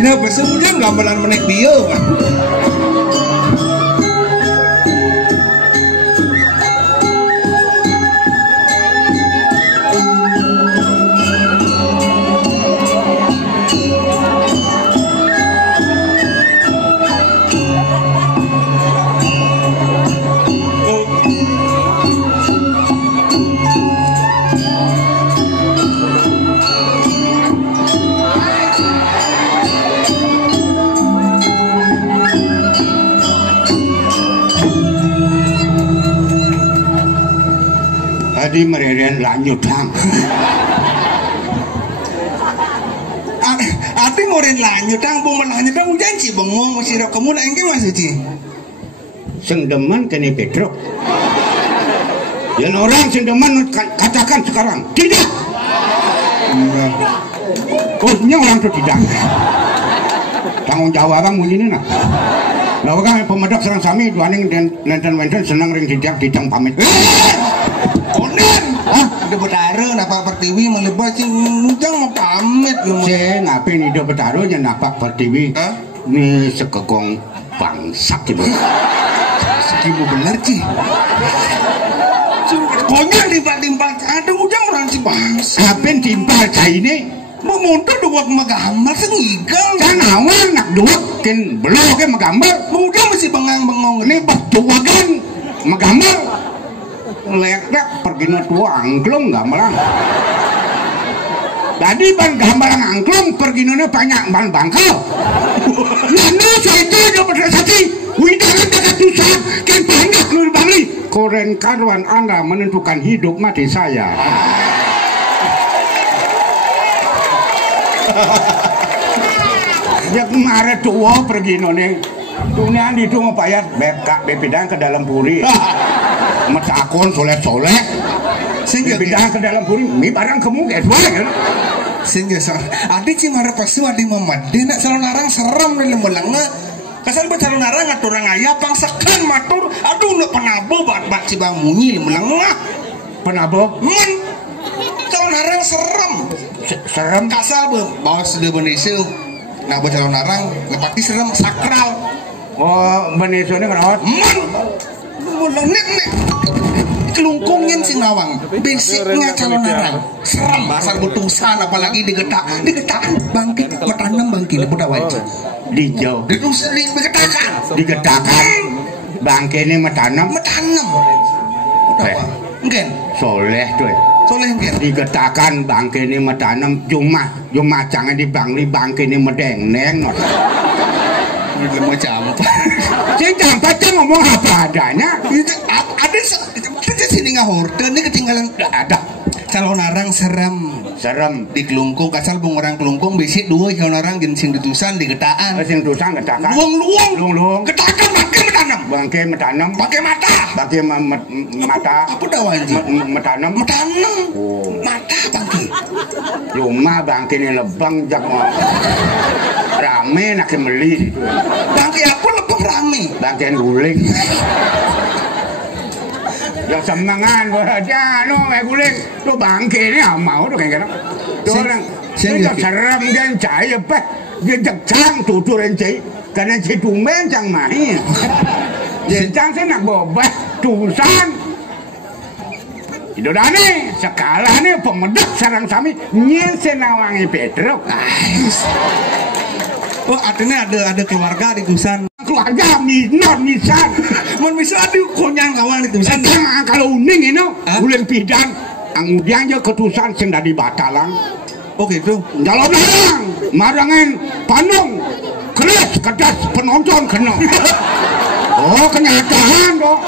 dina pesen udah gamelan menek bieu. Adi mereren lanyudang. Ati moren lanyudang bung lanyudang janji bengong sira kamu nak engke Mas Uci. Sing demen kene Pedro. Yang orang sing demen katakan sekarang tidak. Kosnya orang itu tidak. Tanggung jawab abang mungkin nak. Lah kan pemedak serang sami duaning dan nenten senang ring didang pamit. Onen, udah betara napa pertiwi melebat sing ujang mau pamit lu. Sing ngapain ide betara nya napak pertiwi. Ni sekegong bangsak ibu. Sekibu bener Ci. Konyol timpat-timpat ada ujang orang si bangsa. Ngapain timpal caine? Mau muntah dua gambar sengigal. Kan awal nak dua kan belum kan menggambar. Mudah masih bengong Ini berdua kan menggambar. Lekrak pergi tua angklung gamelan. Jadi ban gamelan angklung pergi banyak ban bangkal. Nana saya itu ada berdasati. Widaran dekat tusan kan banyak nur bangli. Koren karuan Anda menentukan hidup mati saya. Ya kemarin tua pergi dunia itu mau bayar bepedang ke dalam puri. Metakon soleh-soleh sehingga bepedang ke dalam puri mi barang kamu guys kan sehingga adi cimara pasu adi mamade nak salon narang seram dan lembelangan kasar calon narang ngatur orang ayah pangsakan matur aduh nak penabo bat cibang munyi lembelangan penabo calon narang serem kasar bawa sudah beniseu nah buat calon narang lepati serem sakral. Oh beniseu ini kenapa mulang nek kelungkungin si nawang basicnya calon narang serem asal butusan apalagi digetakan bangkit metanam bangkit budak wajib dijauh digetakan bangkit ini metanam enggak soleh tuh enggak digetakan bangkit ini metanam cuma jangan dibangli bangkit ini medeng-neng ini mau campak sing campak tuh ngomong apa adanya ada sini ngahorden ini ketinggalan ada calon narang serem di kelungkung kasal bung orang kelungkung besik dua calon narang sing ditusan di getaan sing ditusan getakan luang getakan bangke metanam pakai mata apa dah anji metanam mata bangke rumah bangke ini lebang jak rame nak meli bangke apa lebang rame bangke guling yang semangan aja no guling tu bangke ni mau tu kan tu orang serem dan cahaya apa dia cang tutur encai karena situ mencang main jencang saya nak bawa tusan itu dah ni sekala ni pemedak sarang sami nyen senawangi Pedro. Oh artinya ada keluarga di tusan keluarga misan mau bisa ada konyang kawan itu misan kalau uning ini bulan pidan angdian je ketusan senda di Batalang. Oke itu kalau narang marangan panung keras kedas penonton kena. Oh kenyataan kok.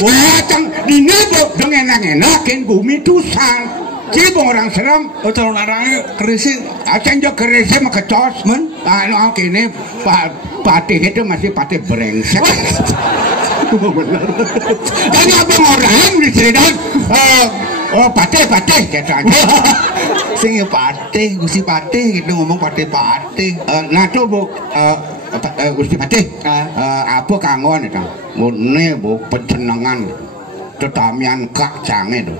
Wah cang dina dengan enak-enakin bumi tusan. Cibo orang serem. Oh calon narangnya kerisi. Acang jo kerisi mah kecos men. Ah oke ini patih itu masih patih brengsek. Jadi abang orang diceritain. Oh patih katanya. Sing patih, Gusti Patih gitu ngomong patih. Nah tuh bu Gusti Patih. Apa kangon itu? Mune bu pencenengan. Tetamian kak cange tuh.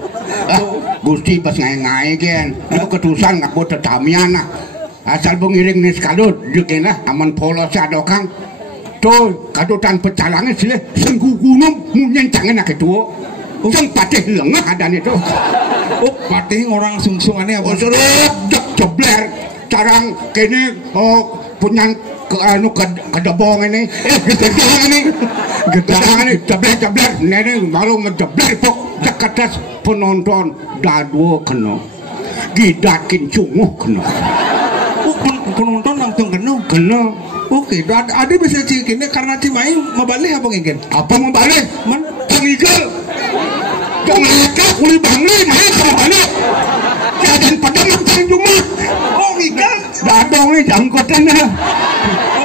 Gusti pas ngai kan. Itu ketusan ngak buat tetamian nah. asal bengiring nis kadut jekena aman polos adokang to kadutan pecalangan sile senggu gunung munyen cangen nak tuo seng patih lengah adane to oh patih orang sungsungane apa jebler carang kene punya ke anu kedebong ini gedang ini jebler nene malu menjebler pok cekatas penonton dadu kena gidakin cunguh kena penonton langsung kena oke ada bisa cikinnya karena cimain mebalik apa ngingin apa mebalik pengigal pengelakak uli bangli main sama jajan padang paling cuma oh ngigal dadong nih jangkotan nih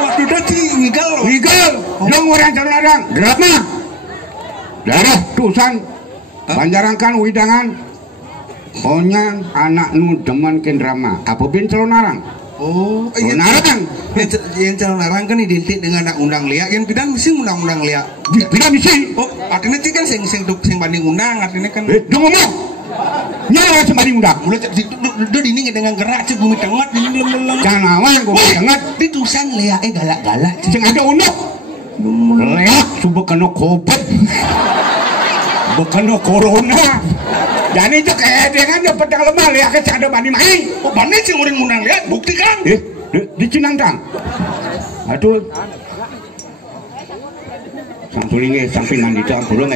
waktu tadi ngigal dong orang carang gerak mah darah tusan panjarangkan widangan Onyang anak nu demen ken drama apa bin calon narang oh iya narang yang calon narang kan identik dengan anak undang liak yang pidan mesti undang-undang liak pidan mesti oh artinya sih kan sing banding undang artinya kan dong ngomong nyawa sembari undang mulai udah dini dengan gerak cek bumi tengah ini lelang jangan awang bumi tengah di tulisan liak galak-galak sing ada undang liak subuh kena covid bukan corona jadi itu kayak dia kan pedang lemah liak ke ada bani main oh bani sing urin undang liak buktikan di Cinangtang aduh sampulinge samping mandi itu ampun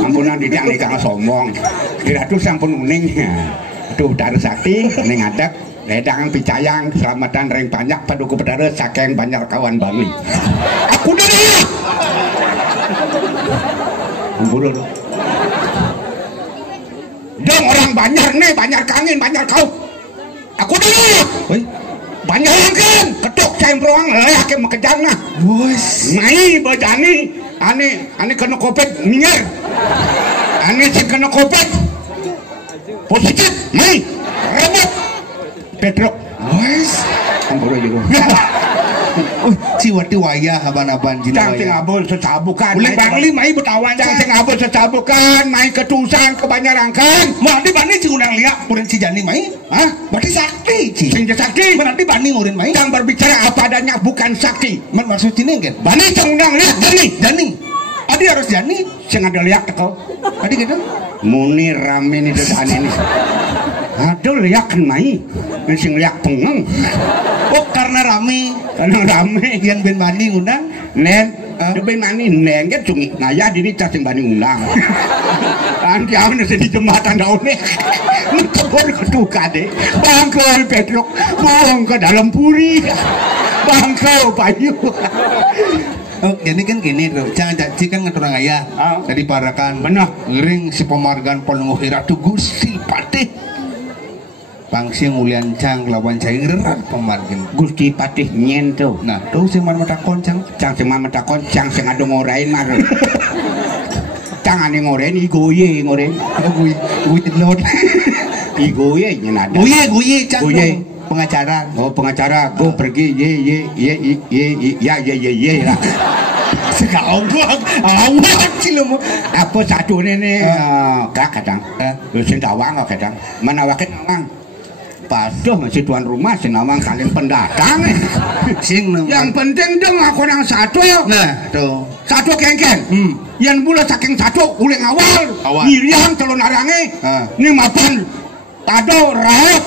ampunan di yang nikah sombong kira tuh sampun uning aduh Bedara Sakti ning ngadep ledangan picayang keselamatan reng banyak paduku Bedara saking banyak kawan Bali aku dulu ampun dong orang banyak nih banyak kangen banyak kau aku dulu banyak orang kan ketuk cain peruang lelaki makejang nah bos mai bajani ane kena covid minggir ane sing kena covid positif mai rebut Petruk bos ampun juga ciwati wayah aban-aban jina sing abul secabukan boleh bangli mai betawan sing abul secabukan mai ketusan kebanyarankan mau di bani ci undang liak murin si jani mai hah berarti sakti ci sing sakti berarti bani murin mai yang berbicara apa adanya bukan sakti maksud ini kan bani sing undang liak jani adi harus jani sing ada liak teko adi gitu muni rame nih dedaan ini aduh liak kan mai sing liak pengeng oh karena rame yang ben bani undang nen ben bani nen kan cungi ngaya diri cacing bani undang nanti aku nasi di jembatan daunnya mentebur ketuka deh bangkau Petruk buang ke dalam puri bangkau Bayu oh jadi kan gini tuh jangan caci kan ngeturang ayah jadi parakan benar ngering si pemargan polongohira tuh Gusti Patih Bangsi Mulian Cang lawan cairan pemargin Gusti Patih nyento nah tuh sing man metakon cang sing man metakon cang sing ado ngorain mar cang ane ngorain igoye ngorain guyi lot igoye nyenada guyi cang pengacara pengacara go pergi ye lah sekarang awak cilemu apa satu ini gak kadang sing dawang kadang mana wakil ngawang paduh masih tuan rumah sing ngawang kalian pendatang sing yang penting dong aku yang satu nah tuh satu kengken yang mula saking satu ule ngawal ngiriang calon narange ini mapan tado rakyat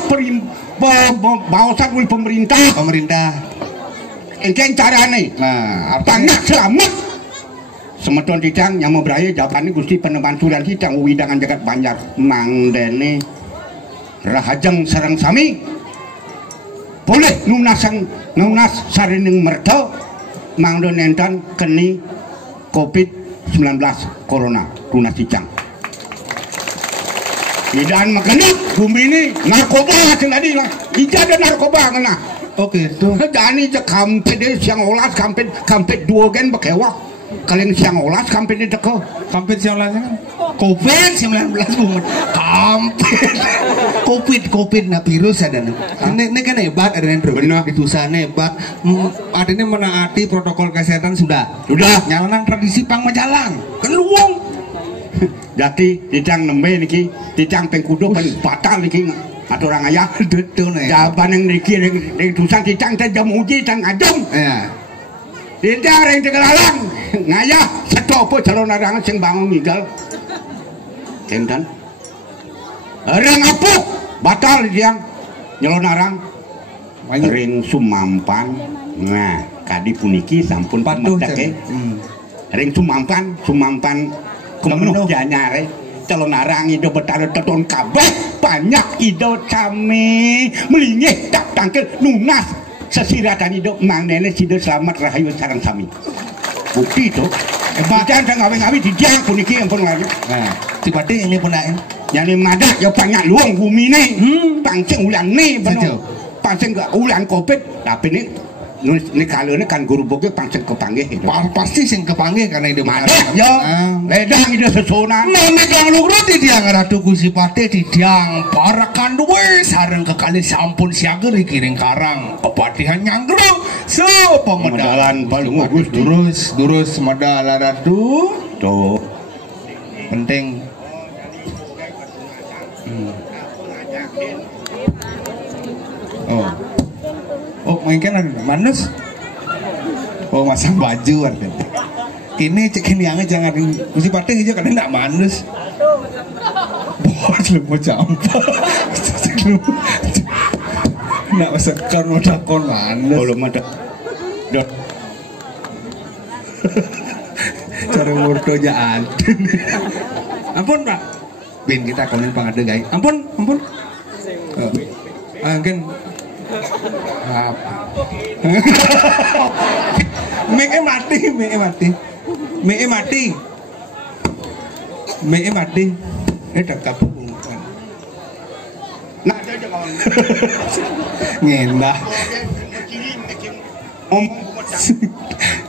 bawasan uli pemerintah engkeng carane nah banyak selamat semeton tidang yang mau beraya jawabannya Gusti Peneban Suran Tidang widangan jagat banyak mangdene rahajeng sareng sami boleh nunas sarining merto mangdo nentan keni COVID-19 corona tunas Tidang idan makanya bumi ini narkoba sing tadi lah ijada narkoba ngena oke tuh jani je kampet siang olas kampet dua gen bakewak kalian siang olas kampet di teko kampet siang olasnya kan COVID-19 bungut kampet COVID nah virus ada ini kan hebat ada yang benar itu sana hebat artinya menaati protokol kesehatan sudah nyalanan tradisi pangmajalang kan luwung jadi tidang nembe niki tidang pengkudo pen batal niki Atur orang ayah Dudun ya. jawaban yang niki ning dusan dicang dan jamuji dan ngajung. Ya. Dindang ring dikelalang ngayah setopo calon narang sing bangun ninggal. Kendan. Areng apuk batal yang nyelon narang. Ring sumampan. Nah, kadi puniki sampun pamedake. Ring sumampan kemenuh janyare calon narang ido betara teton kabeh banyak ido kami melingih tak tangkel nunas sesiratan ido mangnene sido selamat rahayu sareng sami bukti itu badan dan ngawi-ngawi di diang puniki ampun ngawi nah tiba-tiba ini punain yani madak ya banyak luang bumi nih pancing ulang nih bener pancing ulang kopet tapi nih ini kalene kan guru boke pancen kepanggih pasti sing kepanggih karena ide madah ya ledang ide sesonan memegang lugro di diang ratu Gusti Pate di diang parakan duwe sareng kekali sampun siager kiring karang kepatihan nyanggrong so pemedalan balung durus medal ratu tuh penting Oh mungkin ada manus. Oh masang baju artinya. Ini cek ini yang jangan mesti patih aja karena tidak manus. Bos lu mau campur. Nak masakan mau dakon manus. Belum ada. Dot. Cara murto aja ada. Ampun Pak. Bin kita konin pangade guys. Ampun. Mungkin Meke mati. Dak kapung. Nah, aja kawan. Ngendah.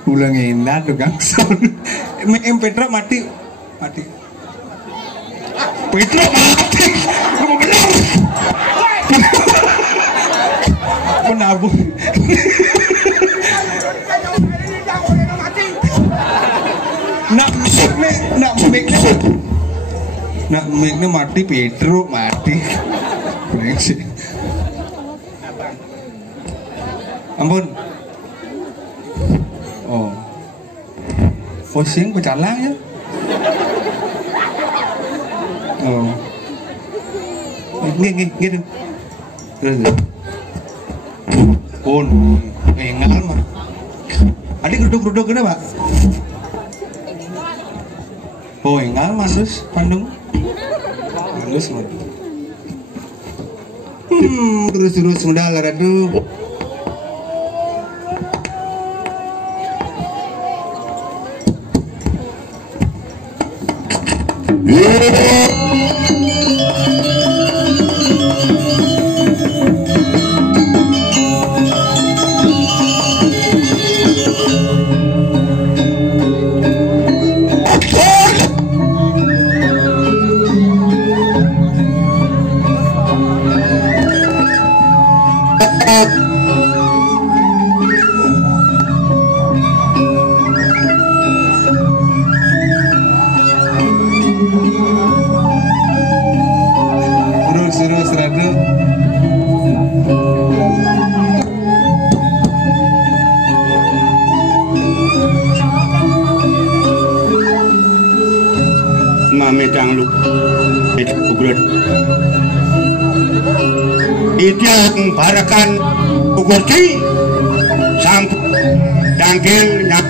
Ulang ngendah tukang son. Meke Petra mati. Petra mati. Kamu benar. Penabung nak mik mati Pedro mati ampun pusing pecalang ya gitu pun engal mah adik geruduk kenapa oh engal manus pandung manus mah terus modal radu Medang lu ugrut itiang barakan ugurti samp dangkel nyak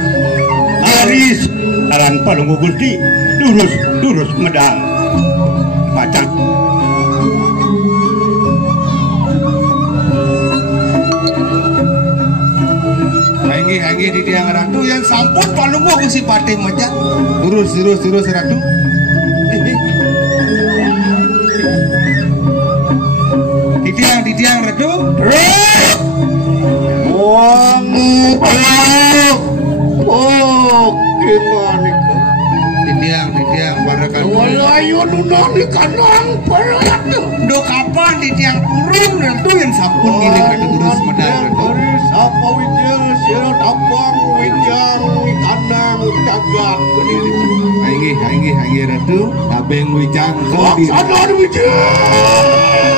aris aran palung ugurti durus medal macam Anggi di tiang ratu yang sampun palung Gusti Pate mejak durus ratu di tiang ratu gimana di tiang barakan ayo nunang di kanang berat do kapan di tiang kurung ratu yang sampun giling ratu durus medal ratu apa wijang sira tapang wijang di kanang jagat berdiri Anggi ratu tabeng wijang sadar wijang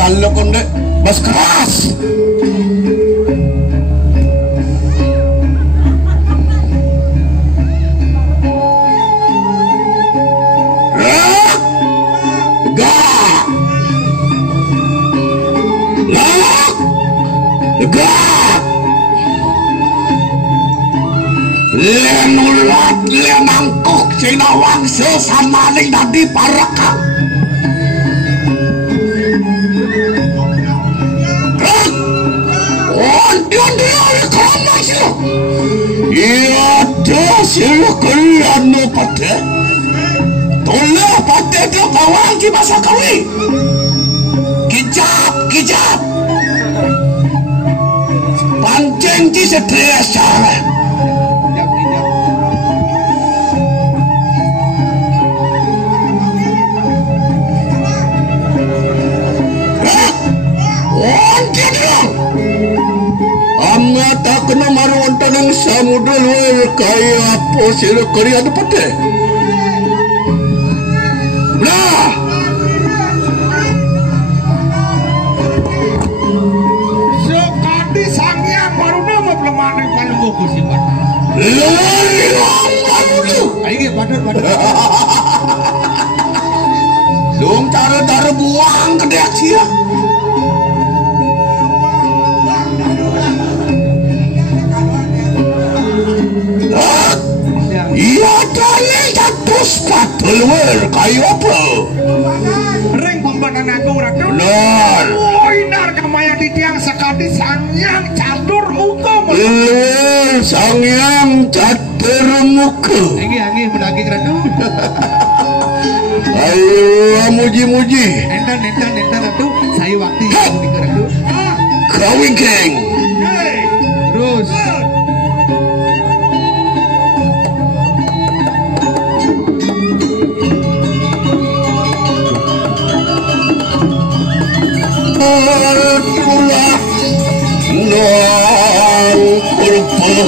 Kalau konde bas keras. Lenulat lenangkok sinawang sesamaling tadi parakang. Iya dah sila kalian no pate. Tola pate tu bawang ki masa kawi. Kijap. Pancing ki stres cara. Tak kena maruan tanang samudra luar kaya apa sila kari ada pate. Nah, sekali sangyang maruna maplemane palunggu kusipan. Lalilang maruna. Ayo padat. Dong cara buang ke deak sia. Iya dalil terus patulur kayu apa? Ring pembanan aku ratu. Benar. Inar kamaya di tiang sekali sangyang catur muka. Sangyang catur muka. Anggi menagih ratu. Ayo muji. Entan ratu. Saya waktu yang ratu. Kawin geng. Terus. Itulah non kulpa.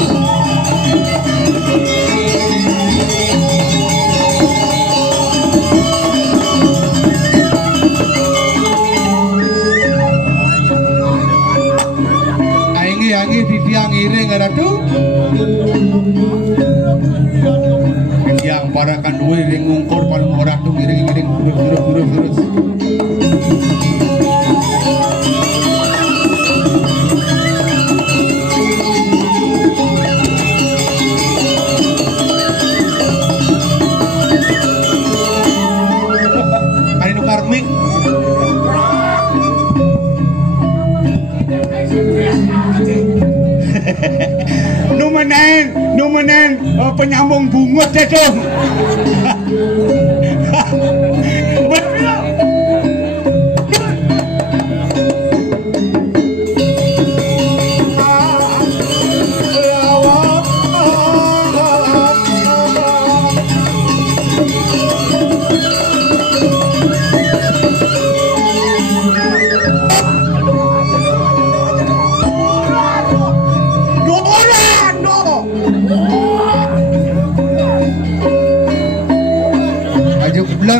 Aingi didiang iring ratu. Yang para kanduwe iring ngungkur palung ora tu iring terus. nyambung bungut deh dong.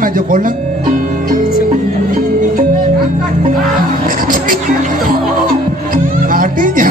Aja bolang artinya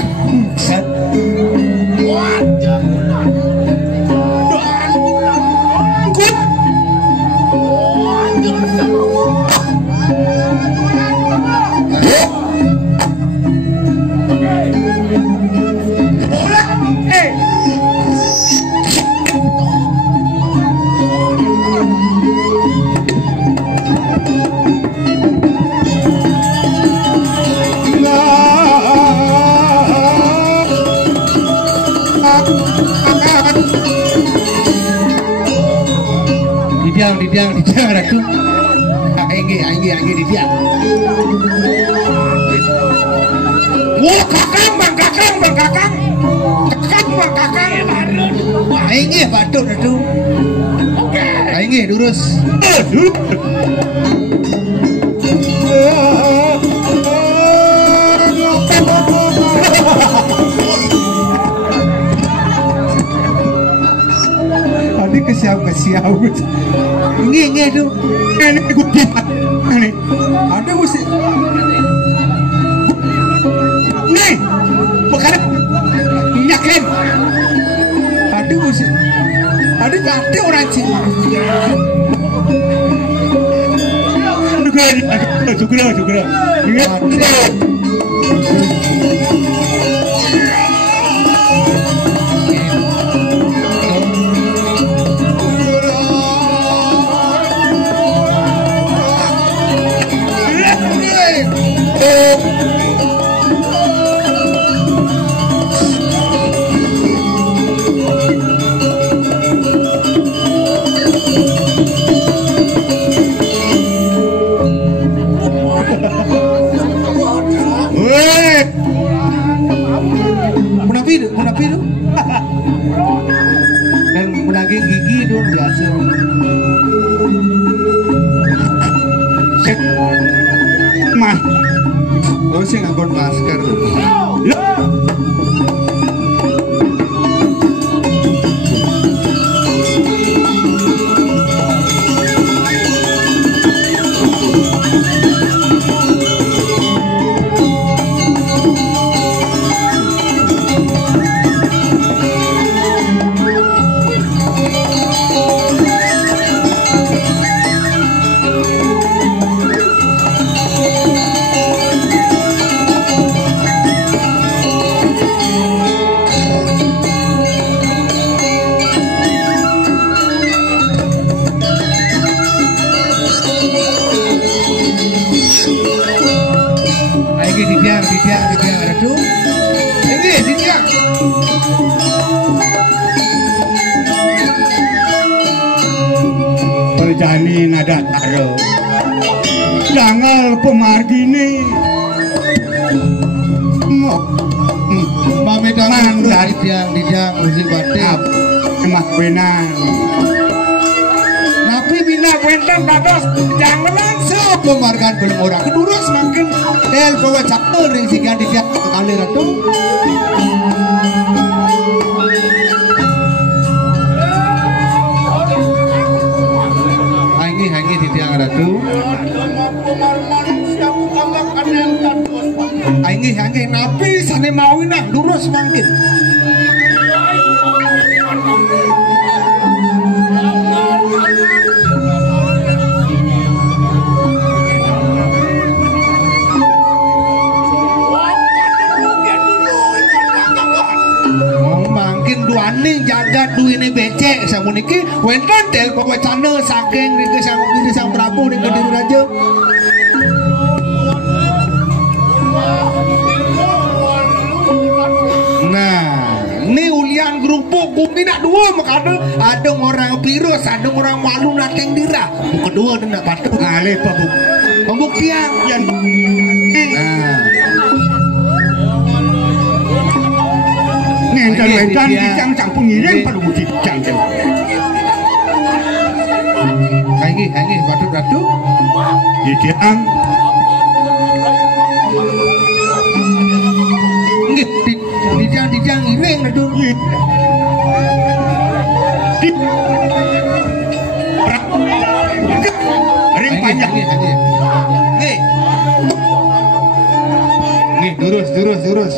didiang ratu aing didiang wah kakang bang kakang aing batuk ratu oke aing durus kesiap ini tuh ini gue ini ada musik nih bukan nyakin ada musik ada orang Cina juga Kuna piru dan daging gigi dong biasa mah oh sih ngangkut masker didiang ratu ini didiang perjani nada taro jangan pemargini pamedangan didiang musik batik emak benar napi bina wenten dados jangan langsung pemargan belum orang kedua semakin el bawa catur yang sigan didiang kali ratu hangi didiang ratu hangi napi sane mawinang lurus mangkin duani jagat duini becek samuniki wenten tel pokok cana saking niki sang Prabu ning Kediri Raja nah ini ulian kerupuk gumi nak dua maka ada orang virus ada orang malu nak yang dira kedua ada nak patut alih pembuktian yang ngengkan wedan dijang campur ngiring pada bukti jang Hangi batu dijang dijang iring itu ring panjang nih durus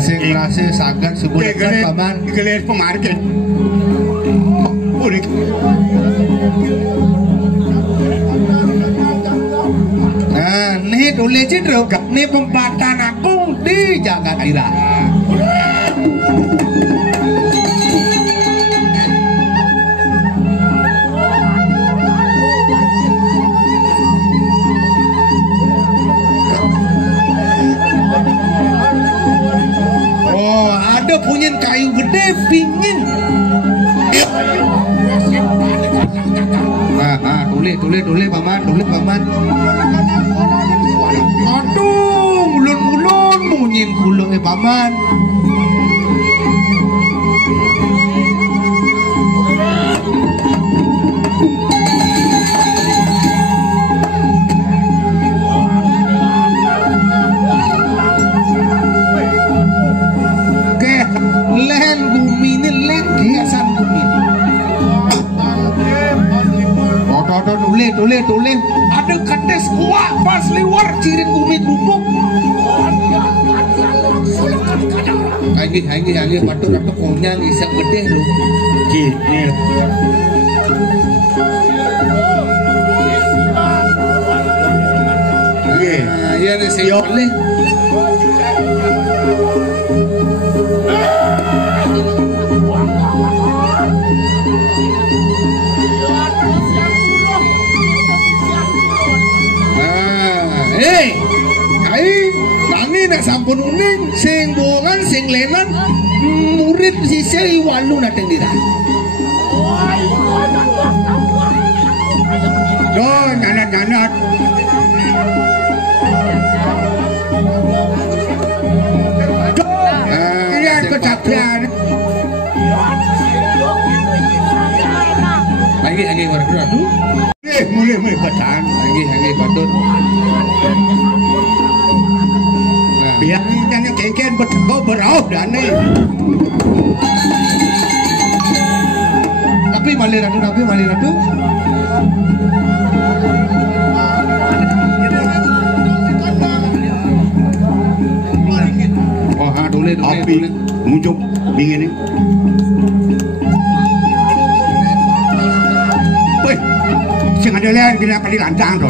sing rasa sagad sebulan paman gelis pemarket unik nih tulis cidro nih pempatan aku di Jagadira punya kayu gede pingin tulis paman aduh ulun munyin gulung paman lehen bumi ini lehen hiasan bumi tulis ada kates kuat pas liwar cirin bumi kerupuk hangi patut atau punya ngisap gede lu iya nih saya boleh nani nak sampun uning sing bongan sing lenan murid sisi walu nateng dira do nyanat iya kecapian lagi berdua mulai kecan lagi patut biar jangan kengken berau dan tapi maliratu tulis api muncul dingin nih weh sing ada lihat kenapa dilancang do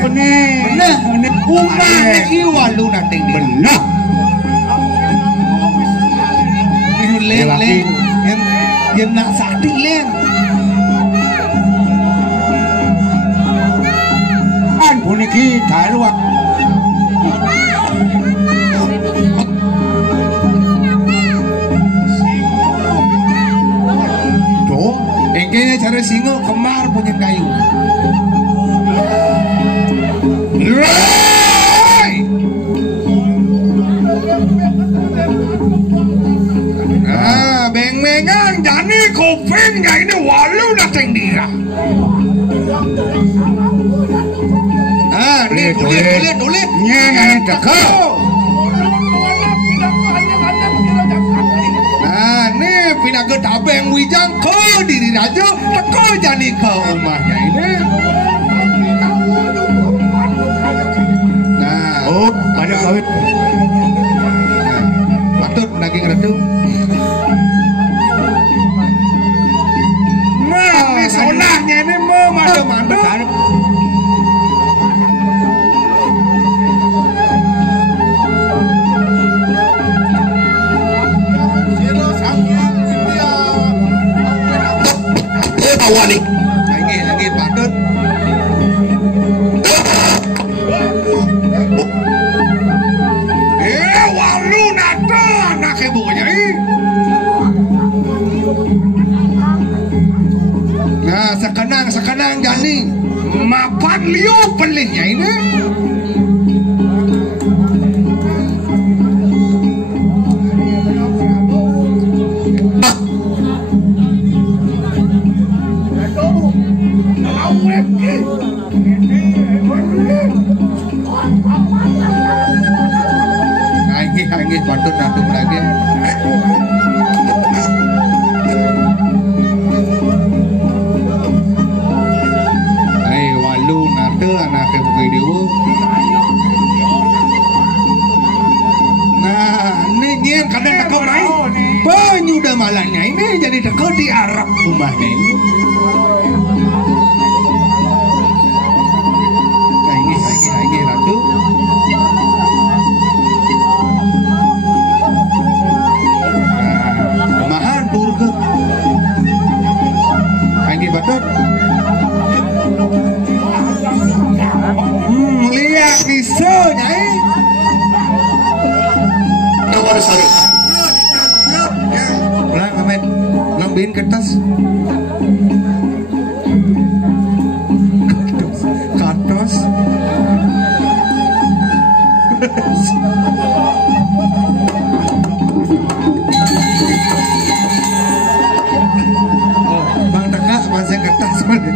bener umah iki walu nateng bener len yang nak sakti len an puniki dalu tuh engke cara singo kemar punya kayu beng-bengan jani kupingnya ini walu nateng dira ini tulis nyanyi dekau ini pinaga tabeng wijang ke diri raja teko jani ke rumahnya ini pada kawin patut daging redu mapan liuk pelihnya ini. Lagi patut natung lagi. Walu nate anaknya bukai dewa. Nah, ini nyian kadang tekau naik. Penyudah malahnya ini jadi tekau di Arab rumahnya ini. Lagi ratu. Lagi batot. Lihat bisa nyai. Nomor satu. Lang Ahmed, lambiin kertas. Kertas. Pasang kertas mana?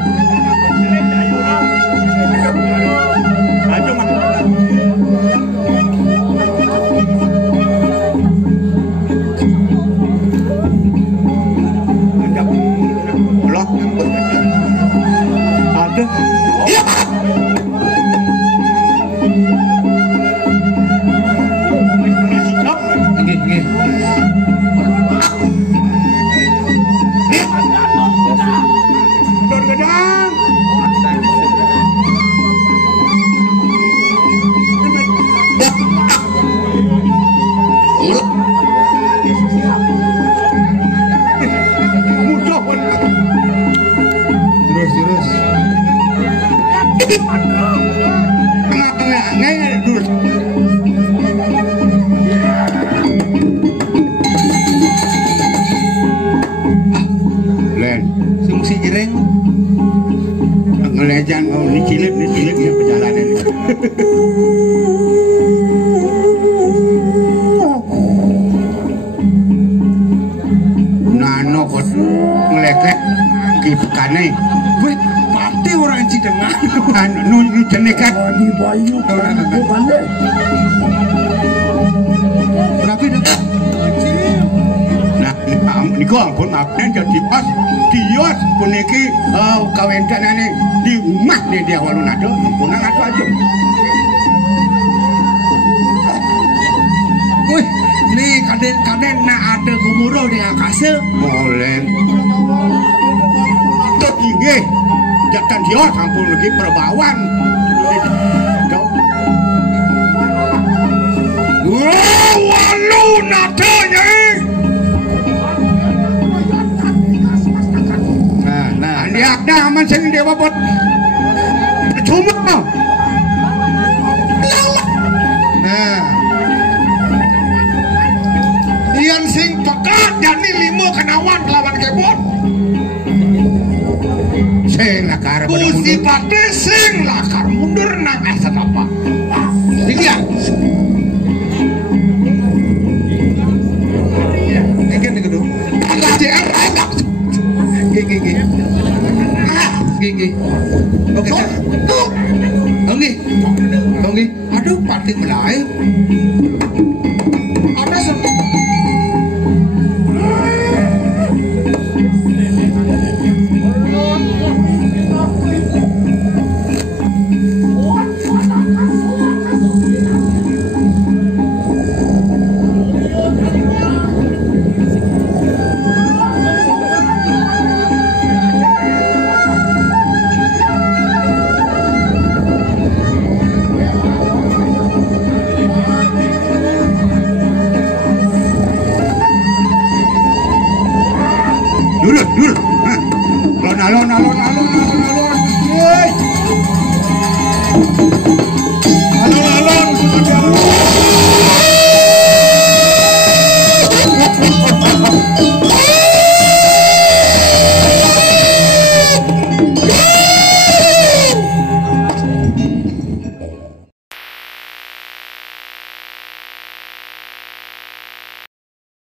Blok. Ada. Ya. Ini. Terus. Len, fungsi jereng ngelejan ini cilik ya perjalanan ini. Nano kok ngeleket kipkane. Weh, pati orang Cidengan. Nu jenekan di bayu. Tapi niku ampun maafnya jadi pas dios puniki kawendanane di rumah nih dia walunado ampunan atu aja. Wih, nih kaden nak ada gumuro di akase. Boleh. Tertinggi, jatan dios ampun lagi perbawan. Wow, walunado nya. Lihat dah aman sing dewa bot cuma nah yang sing pekat jani limo kenawan kelawan kebot sing lakar mundur pati sing lakar mundur nang asa apa lihat ini kedua Gigi. Oke. Ongi. Aduh, pati melayu.